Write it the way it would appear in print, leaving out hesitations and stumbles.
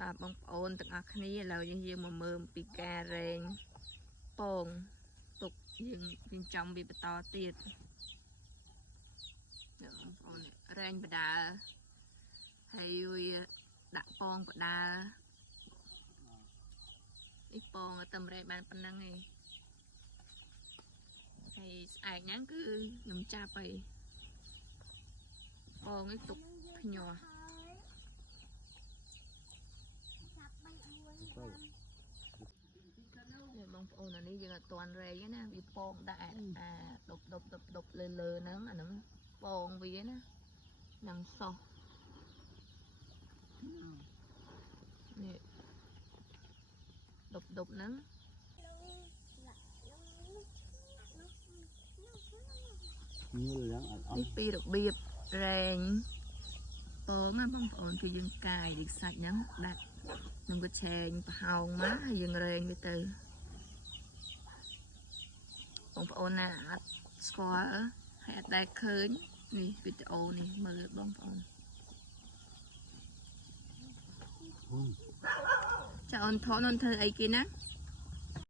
បាទបងប្អូនទាំងអស់គ្នាឥឡូវយើងមកមើលពីការរែងពងទុកយើងចំវាបន្តទៀតបងប្អូនរែងបដាហើយវាដាក់ពងបដានេះពងតែរែងបានប៉ុណ្ណឹងឯងហើយស្អែកហ្នឹងគឺខ្ញុំចាប់ហើយពងនេះទុកភ្ញាស់បងប្អូនអានេះយើងអត់ទាន់រែងណាវាពងដាក់ដប់លើហ្នឹងអាហ្នឹងពងវាណានឹងសោះនេះដប់ហ្នឹងនេះពីរបៀបរែងពងណាបងប្អូនគឺយើងកាយដូចសាច់ហ្នឹងដាក់នឹងក៏ឆែងប្រហោងមកហើយយើងរែងវាទៅបងប្អូនណាអត់ស្គាល់ហើយអត់ដែលឃើញនេះវីដេអូនេះមើលបងប្អូនចាអូនថតអូនធ្វើអីគេណា